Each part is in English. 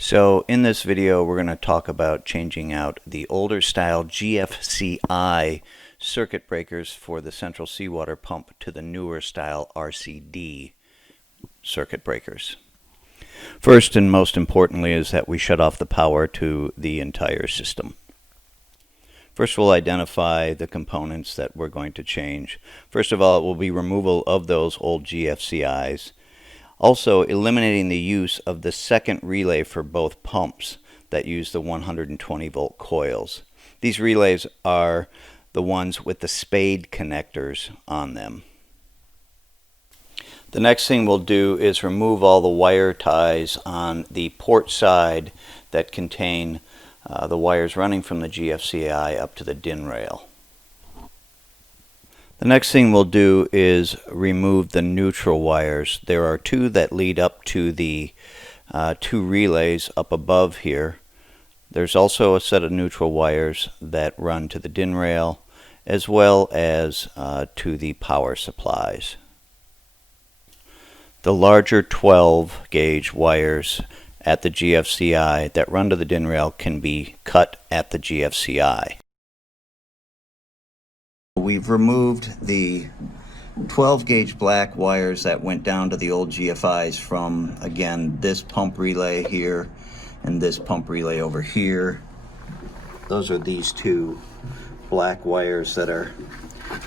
So in this video we're going to talk about changing out the older style GFCI circuit breakers for the central seawater pump to the newer style RCD circuit breakers. First and most importantly is that we shut off the power to the entire system. First we'll identify the components that we're going to change. First of all, it will be removal of those old GFCIs. Also, eliminating the use of the second relay for both pumps that use the 120 volt coils. These relays are the ones with the spade connectors on them. The next thing we'll do is remove all the wire ties on the port side that contain the wires running from the GFCI up to the DIN rail. The next thing we'll do is remove the neutral wires. There are two that lead up to the two relays up above here. There's also a set of neutral wires that run to the DIN rail as well as to the power supplies. The larger 12 gauge wires at the GFCI that run to the DIN rail can be cut at the GFCI. We've removed the 12 gauge black wires that went down to the old GFIs from, again, this pump relay here and this pump relay over here. Those are these two black wires that are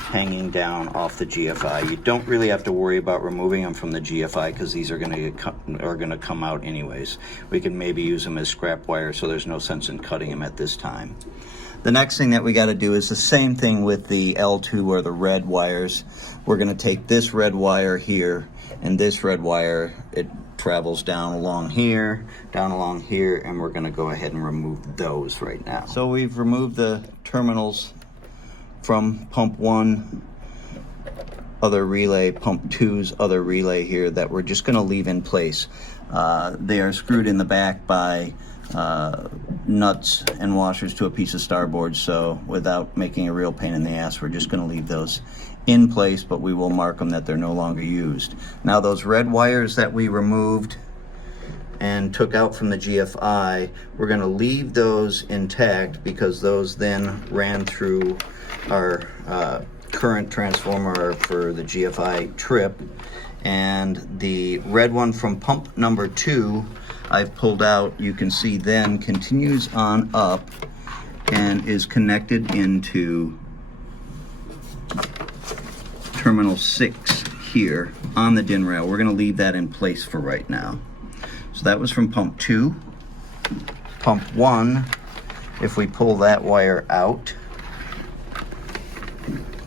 hanging down off the GFI. You don't really have to worry about removing them from the GFI because these are going to come out anyways. We can maybe use them as scrap wire, so there's no sense in cutting them at this time. The next thing that we got to do is the same thing with the L2 or the red wires. We're going to take this red wire here and this red wire, it travels down along here, and we're going to go ahead and remove those right now. So we've removed the terminals from pump 1 other relay, pump 2's other relay here that we're just going to leave in place. They are screwed in the back by nuts and washers to a piece of starboard, so without making a real pain in the ass, we're just going to leave those in place, but we will mark them that they're no longer used. Now those red wires that we removed and took out from the GFI, we're going to leave those intact because those then ran through our current transformer for the GFI trip, and the red one from pump number 2 I've pulled out. You can see then continues on up and is connected into terminal 6 here on the DIN rail. We're going to leave that in place for right now. So that was from pump 2. Pump 1, if we pull that wire out,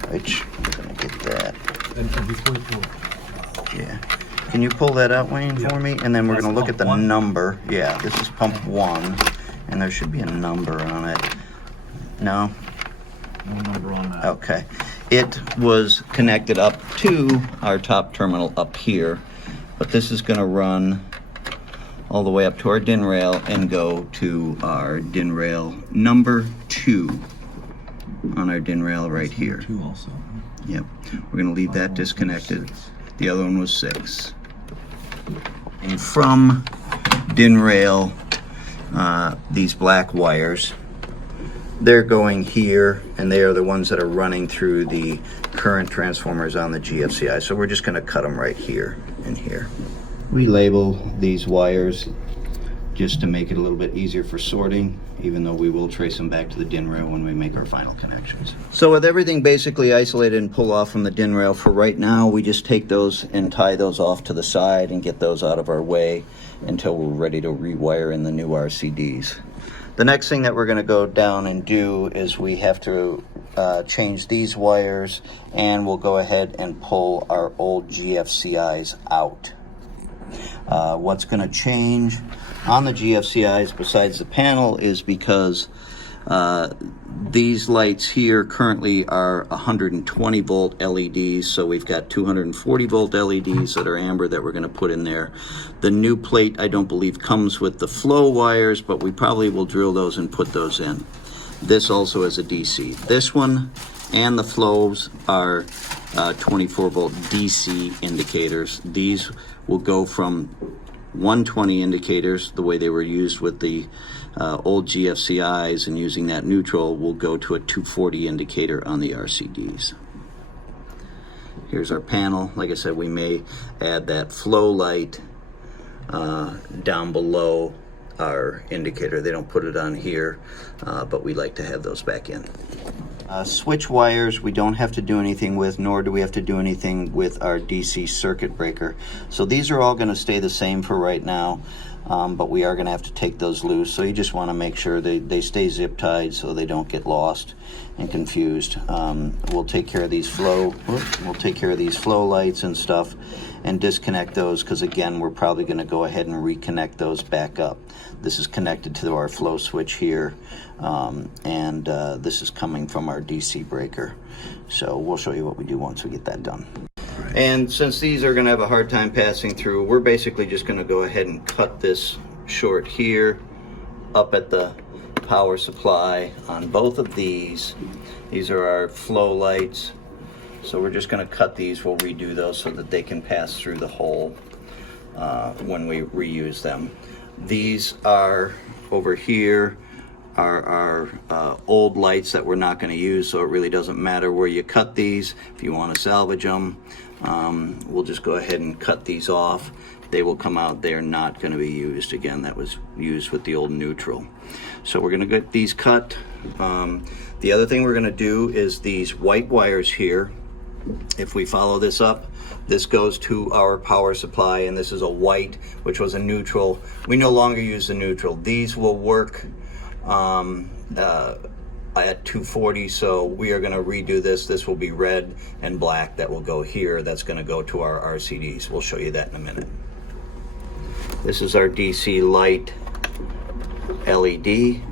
which I'm going to get that. Yeah. Can you pull that out, Wayne, for me? And then we're going to look at the number. Yeah, this is pump 1, and there should be a number on it. No? No number on that. Okay. It was connected up to our top terminal up here, but this is going to run all the way up to our DIN rail and go to our DIN rail number 2 on our DIN rail right here. 2 also. Yep. We're going to leave that disconnected. The other one was 6. And from DIN rail, these black wires, they're going here, and they are the ones that are running through the current transformers on the GFCI. So we're just going to cut them right here and here. We label these wires just to make it a little bit easier for sorting, even though we will trace them back to the DIN rail when we make our final connections. So with everything basically isolated and pull off from the DIN rail for right now, we just take those and tie those off to the side and get those out of our way until we're ready to rewire in the new RCDs. The next thing that we're going to go down and do is we have to change these wires, and we'll go ahead and pull our old GFCIs out. What's going to change on the GFCIs besides the panel is because these lights here currently are 120 volt LEDs, so we've got 240 volt LEDs that are amber that we're going to put in there. The new plate I don't believe comes with the flow wires, but we probably will drill those and put those in. This also is a DC. This one and the flows are 24 volt DC indicators. These will go from 120 indicators, the way they were used with the old GFCIs, and using that neutral, will go to a 240 indicator on the RCDs. Here's our panel. Like I said, we may add that flow light down below our indicator. They don't put it on here, but we like to have those back in. Switch wires we don't have to do anything with, nor do we have to do anything with our DC circuit breaker. So these are all going to stay the same for right now, but we are going to have to take those loose. So you just want to make sure they stay zip tied so they don't get lost and confused. We'll take care of these flow lights and stuff and disconnect those, because again, we're probably going to go ahead and reconnect those back up. This is connected to our flow switch here, and this is coming from our DC breaker. So we'll show you what we do once we get that done. And since these are going to have a hard time passing through, we're basically just going to go ahead and cut this short here up at the power supply on both of these. These are our flow lights. So we're just going to cut these. We'll redo those so that they can pass through the hole when we reuse them. These are over here are our old lights that we're not going to use, so it really doesn't matter where you cut these. If you want to salvage them, we'll just go ahead and cut these off. They will come out. They are not going to be used. Again, that was used with the old neutral. So we're going to get these cut. The other thing we're going to do is these white wires here. If we follow this up, this goes to our power supply, and this is a white, which was a neutral. We no longer use the neutral. These will work at 240, so we are going to redo this. This will be red and black. That will go here. That's going to go to our RCDs. We'll show you that in a minute. This is our DC light LED,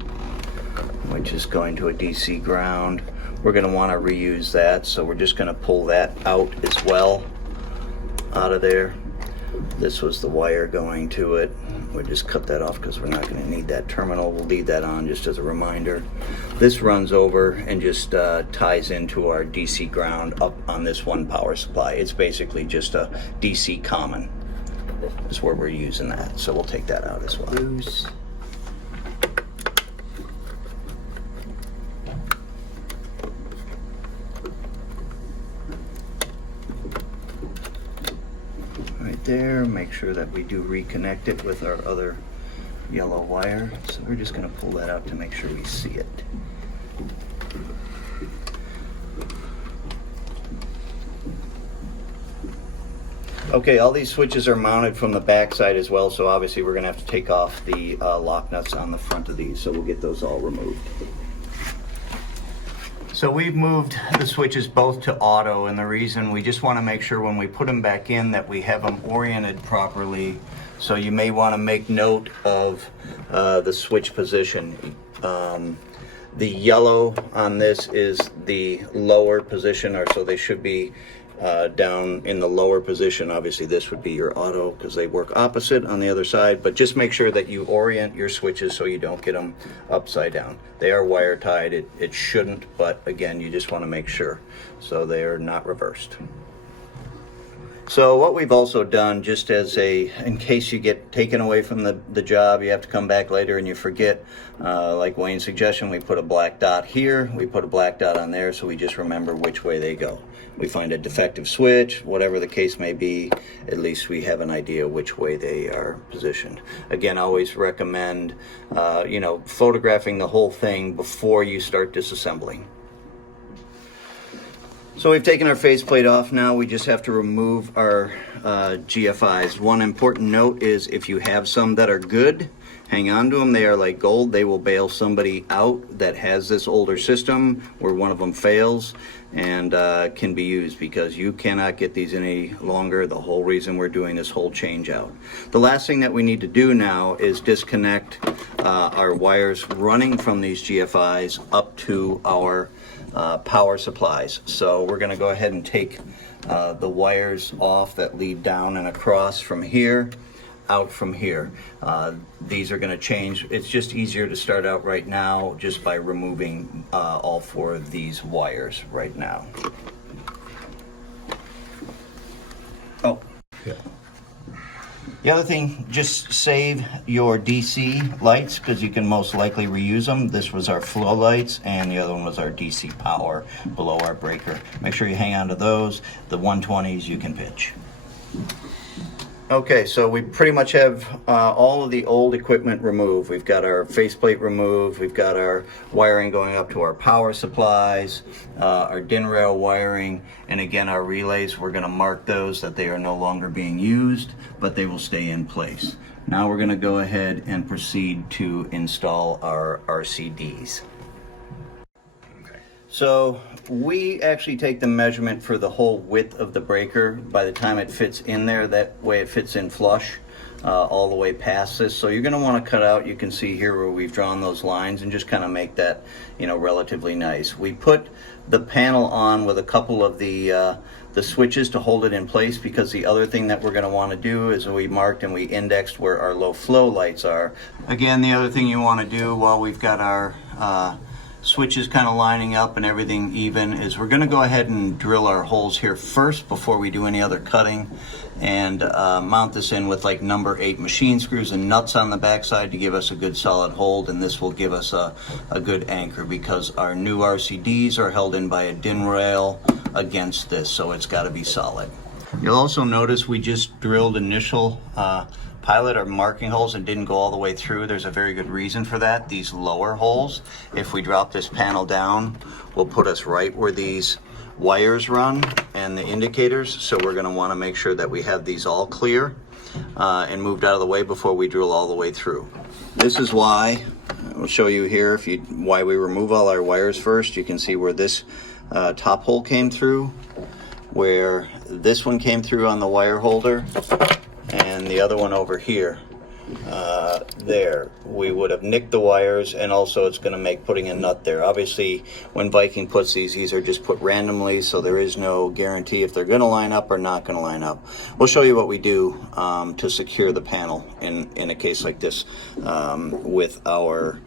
which is going to a DC ground. We're going to want to reuse that, so we're just going to pull that out as well, out of there. This was the wire going to it. We'll just cut that off because we're not going to need that terminal. We'll leave that on just as a reminder. This runs over and just ties into our DC ground up on this one power supply. It's basically just a DC common is where we're using that, so we'll take that out as well. Loose. There, make sure that we do reconnect it with our other yellow wire. So we're just going to pull that out to make sure we see it. Okay, all these switches are mounted from the back side as well, so obviously we're going to have to take off the lock nuts on the front of these, so we'll get those all removed. So we've moved the switches both to auto, and the reason, we just want to make sure when we put them back in that we have them oriented properly. So you may want to make note of the switch position. The yellow on this is the lower position, or so they should be down in the lower position. Obviously this would be your auto because they work opposite on the other side, but just make sure that you orient your switches so you don't get them upside down. They are wire tied. It shouldn't, but again, you just want to make sure so they are not reversed. So what we've also done, just as in case you get taken away from the job, you have to come back later and you forget, like Wayne's suggestion, we put a black dot here, we put a black dot on there, so we just remember which way they go. We find a defective switch, whatever the case may be, at least we have an idea which way they are positioned. Again, I always recommend, photographing the whole thing before you start disassembling. So we've taken our faceplate off. Now we just have to remove our GFIs. One important note is if you have some that are good, hang on to them. They are like gold. They will bail somebody out that has this older system where one of them fails and can be used, because you cannot get these any longer. The whole reason we're doing this whole change out. The last thing that we need to do now is disconnect our wires running from these GFIs up to our power supplies. So we're going to go ahead and take the wires off that lead down and across from here, out from here. These are going to change. It's just easier to start out right now just by removing all four of these wires right now. Oh. Yeah. The other thing, just save your DC lights because you can most likely reuse them. This was our flow lights and the other one was our DC power below our breaker. Make sure you hang on to those. The 120s you can pitch. Okay, so we pretty much have all of the old equipment removed. We've got our faceplate removed. We've got our wiring going up to our power supplies, our DIN rail wiring, and again, our relays, we're gonna mark those that they are no longer being used, but they will stay in place. Now we're gonna go ahead and proceed to install our RCDs. So we actually take the measurement for the whole width of the breaker. By the time it fits in there, that way it fits in flush all the way past this. So you're going to want to cut out, you can see here where we've drawn those lines, and just kind of make that, you know, relatively nice. We put the panel on with a couple of the switches to hold it in place, because the other thing that we're going to want to do is we marked and we indexed where our low flow lights are. Again, the other thing you want to do while we've got our switches kind of lining up and everything even is we're going to go ahead and drill our holes here first before we do any other cutting, and mount this in with like number 8 machine screws and nuts on the backside to give us a good solid hold, and this will give us a good anchor because our new RCDs are held in by a DIN rail against this, so it's got to be solid. You'll also notice we just drilled initial pilot or marking holes and didn't go all the way through. There's a very good reason for that. These lower holes, if we drop this panel down, will put us right where these wires run and the indicators. So we're going to want to make sure that we have these all clear and moved out of the way before we drill all the way through. This is why, I'll show you here, why we remove all our wires first. You can see where this top hole came through, where this one came through on the wire holder, and the other one over here, there, we would have nicked the wires, and also it's going to make putting a nut there. Obviously, when Viking puts these are just put randomly, so there is no guarantee if they're going to line up or not going to line up. We'll show you what we do to secure the panel in a case like this with our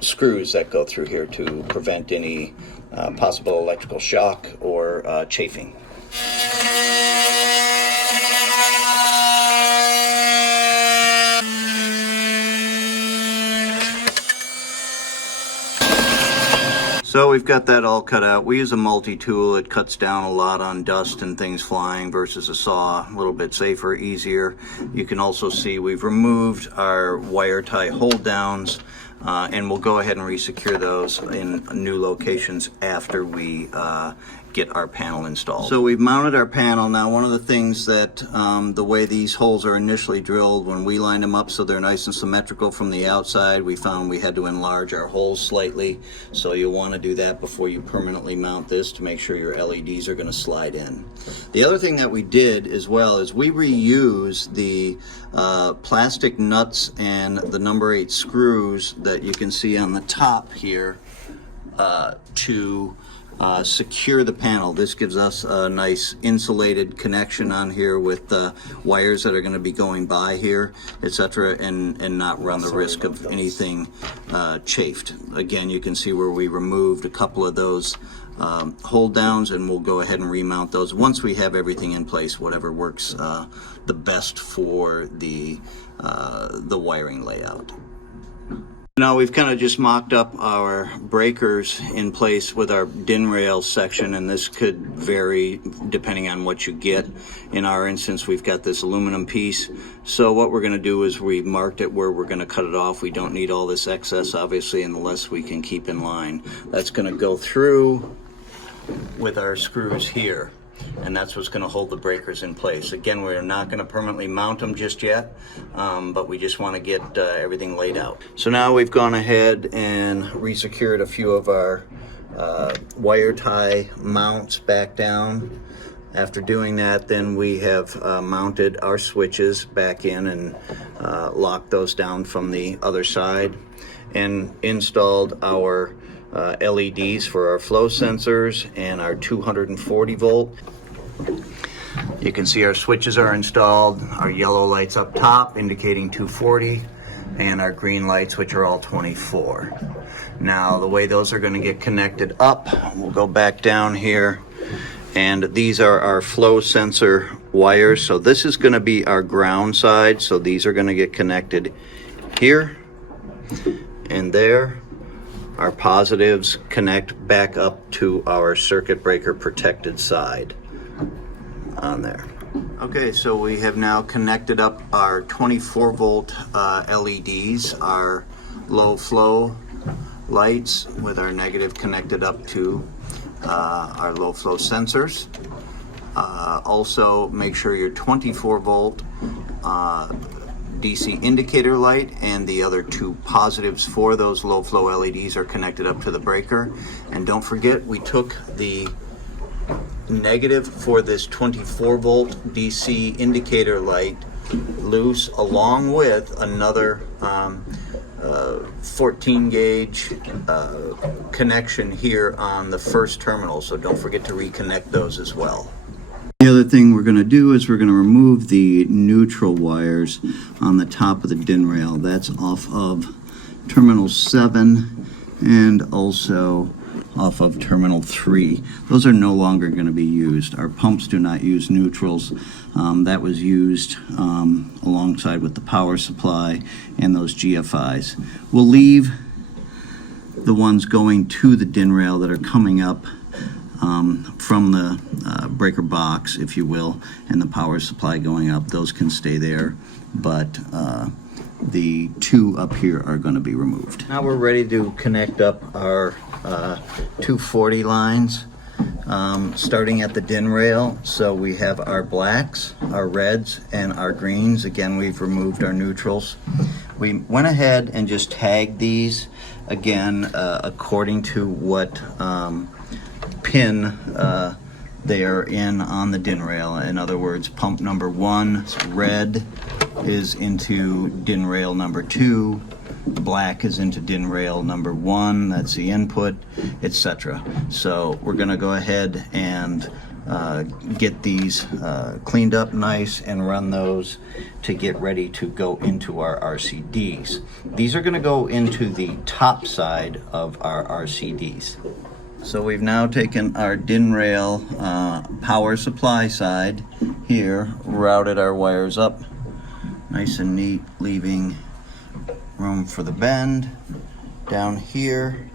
screws that go through here to prevent any possible electrical shock or chafing. So we've got that all cut out. We use a multi-tool. It cuts down a lot on dust and things flying versus a saw. A little bit safer, easier. You can also see we've removed our wire tie hold downs, and we'll go ahead and resecure those in new locations after we get our panel installed. So we've mounted our panel. Now, one of the things that the way these holes are initially drilled, when we lined them up so they're nice and symmetrical from the outside, we found we had to enlarge our holes slightly. So you'll want to do that before you permanently mount this to make sure your LEDs are going to slide in. The other thing that we did as well is we reused the plastic nuts and the number 8 screws that you can see on the top here to secure the panel. This gives us a nice insulated connection on here with wires that are going to be going by here, etc., and not run the risk of anything chafed. Again, you can see where we removed a couple of those hold downs, and we'll go ahead and remount those once we have everything in place, whatever works the best for the wiring layout. Now we've kind of just mocked up our breakers in place with our DIN rail section, and this could vary depending on what you get. In our instance, we've got this aluminum piece. So what we're going to do is we marked it where we're going to cut it off. We don't need all this excess, obviously, and the less we can keep in line. That's going to go through with our screws here, and that's what's going to hold the breakers in place. Again, we're not going to permanently mount them just yet, but we just want to get everything laid out. So now we've gone ahead and resecured a few of our wire tie mounts back down. After doing that, then we have mounted our switches back in and locked those down from the other side, and installed our LEDs for our flow sensors and our 240 volt. You can see our switches are installed, our yellow lights up top indicating 240, and our green lights, which are all 24. Now the way those are going to get connected up, we'll go back down here, and these are our flow sensor wires. So this is going to be our ground side. So these are going to get connected here and there. Our positives connect back up to our circuit breaker protected side on there. Okay, so we have now connected up our 24 volt LEDs, our low flow lights with our negative connected up to our low flow sensors. Also make sure your 24 volt DC indicator light and the other two positives for those low flow LEDs are connected up to the breaker. And don't forget, we took the negative for this 24 volt DC indicator light loose, along with another 14 gauge connection here on the first terminal, so don't forget to reconnect those as well. The other thing we're going to do is we're going to remove the neutral wires on the top of the DIN rail. That's off of terminal 7 and also off of terminal 3. Those are no longer going to be used. Our pumps do not use neutrals. That was used alongside with the power supply and those GFIs. We'll leave the ones going to the DIN rail that are coming up from the breaker box, if you will, and the power supply going up. Those can stay there, but the two up here are going to be removed. Now we're ready to connect up our 240 lines, starting at the DIN rail. So we have our blacks, our reds, and our greens. Again, we've removed our neutrals. We went ahead and just tagged these again according to what pin they are in on the DIN rail. In other words, pump number 1 red is into DIN rail number 2, black is into DIN rail number 1, that's the input, etc. So we're going to go ahead and get these cleaned up nice and run those to get ready to go into our RCDs. These are going to go into the top side of our RCDs. So we've now taken our DIN rail power supply side here, routed our wires up nice and neat, leaving room for the bend. Down here,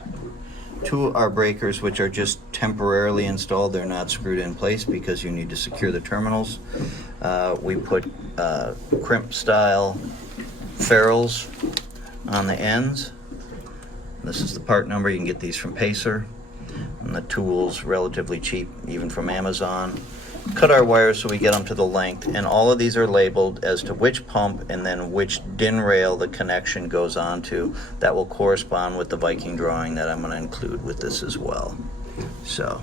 to our breakers, which are just temporarily installed. They're not screwed in place because you need to secure the terminals. We put crimp style ferrules on the ends. This is the part number. You can get these from Pacer. And the tool's relatively cheap, even from Amazon. Cut our wires so we get them to the length, and all of these are labeled as to which pump and then which DIN rail the connection goes on to. That will correspond with the Viking drawing that I'm going to include with this as well. So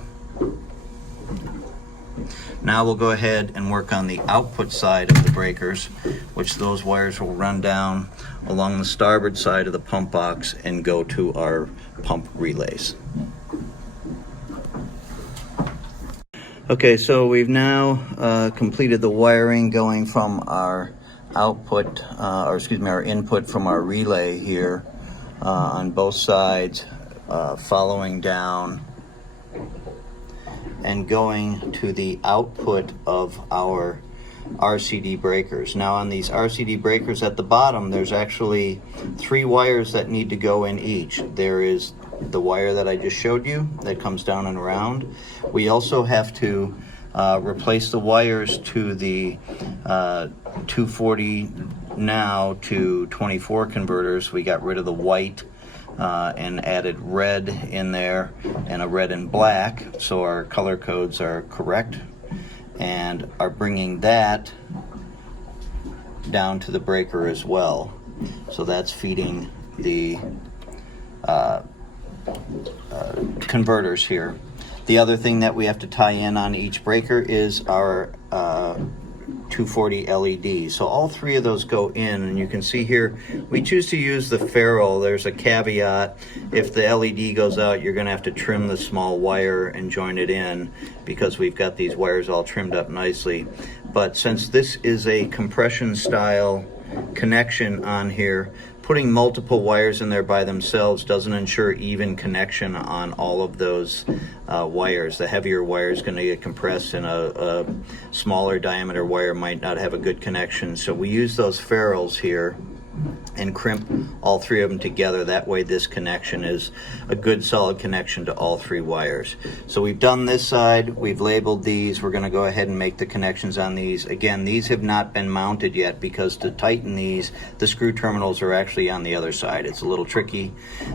now we'll go ahead and work on the output side of the breakers, which those wires will run down along the starboard side of the pump box and go to our pump relays. Okay, so we've now completed the wiring going from our output, our input from our relay here on both sides, following down and going to the output of our RCD breakers. Now on these RCD breakers at the bottom, there's actually 3 wires that need to go in each. There is the wire that I just showed you that comes down and around. We also have to replace the wires to the 240 now to 24 converters. We got rid of the white and added red in there and a red and black, so our color codes are correct, and are bringing that down to the breaker as well. So that's feeding the converters here. The other thing that we have to tie in on each breaker is our 240 LED. So all 3 of those go in, and you can see here we choose to use the ferrule. There's a caveat: if the LED goes out, you're going to have to trim the small wire and join it in, because we've got these wires all trimmed up nicely. But since this is a compression style connection on here. Putting multiple wires in there by themselves doesn't ensure even connection on all of those wires. The heavier wire is going to get compressed, and a smaller diameter wire might not have a good connection. So we use those ferrules here and crimp all three of them together. That way this connection is a good solid connection to all three wires. So we've done this side, we've labeled these, we're going to go ahead and make the connections on these. Again, these have not been mounted yet because to tighten these, the screw terminals are actually on the other side. It's a little tricky,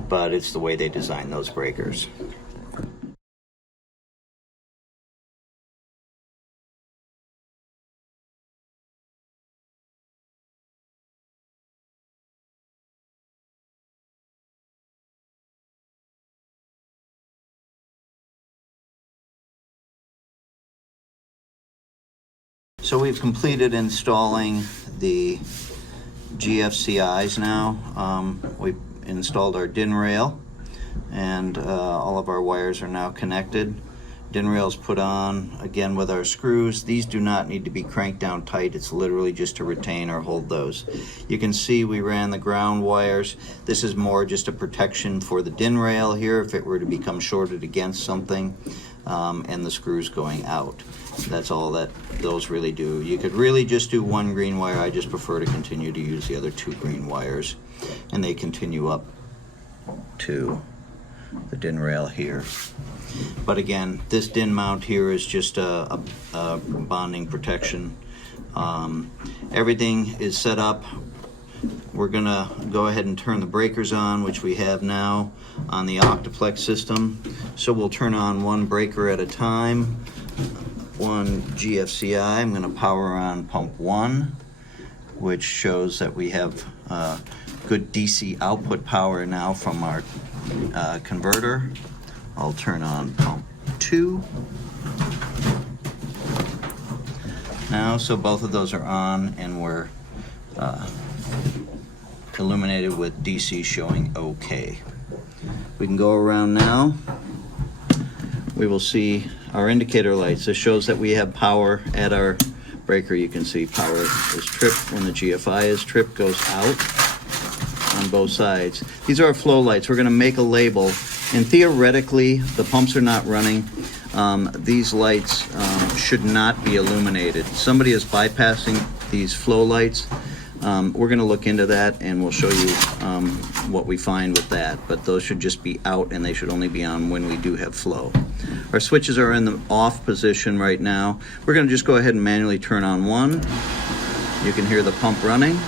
but it's the way they design those breakers. So we've completed installing the GFCIs now. We've installed our DIN rail, and all of our wires are now connected. DIN rails put on again with our screws. These do not need to be cranked down tight. It's literally just to retain or hold those. You can see we ran the ground wires. This is more just a protection for the DIN rail here if it were to become shorted against something, and the screws going out. That's all that those really do. You could really just do one green wire. I just prefer to continue to use the other two green wires, and they continue up to the DIN rail here. But again, this DIN mount here is just a bonding protection. Everything is set up. We're gonna go ahead and turn the breakers on, which we have now on the Octaplex system. So we'll turn on one breaker at a time. One GFCI, I'm gonna power on pump 1, which shows that we have good DC output power now from our converter. I'll turn on pump 2 now, so both of those are on, and we're illuminated with DC showing okay. We can go around now. We will see our indicator lights. This shows that we have power at our breaker. You can see power is tripped. When the GFI is tripped, goes out on both sides. These are our flow lights. We're going to make a label, and theoretically the pumps are not running. These lights should not be illuminated. Somebody is bypassing these flow lights. We're going to look into that, and we'll show you what we find with that, but those should just be out, and they should only be on when we do have flow. Our switches are in the off position right now. We're going to just go ahead and manually turn on one. You can hear the pump running.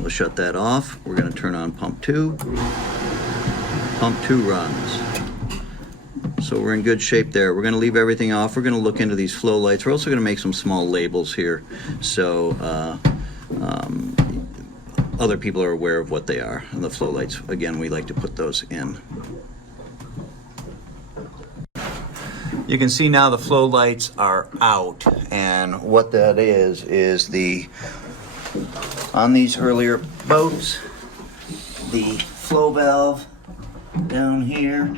We'll shut that off. We're going to turn on pump 2. Pump 2 runs. So we're in good shape there. We're going to leave everything off. We're going to look into these flow lights. We're also going to make some small labels here, so other people are aware of what they are. And the flow lights, again, we like to put those in. You can see now the flow lights are out, and what that is the, on these earlier boats, the flow valve down here,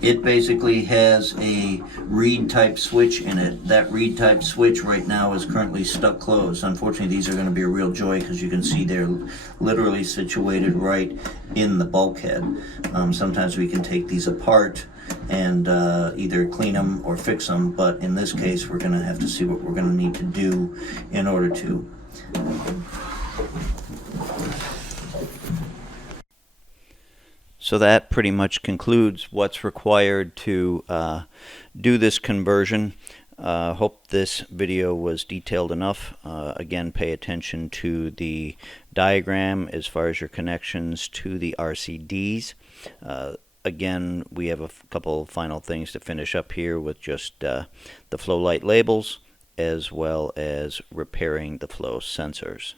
it basically has a reed type switch in it. That reed type switch right now is currently stuck closed. Unfortunately, these are going to be a real joy because you can see they're literally situated right in the bulkhead. Sometimes we can take these apart and either clean them or fix them, but in this case we're going to have to see what we're going to need to do in order to So that pretty much concludes what's required to do this conversion. Hope this video was detailed enough. Again, pay attention to the diagram as far as your connections to the RCDs. Again, we have a couple final things to finish up here with just the flow light labels, as well as repairing the flow sensors.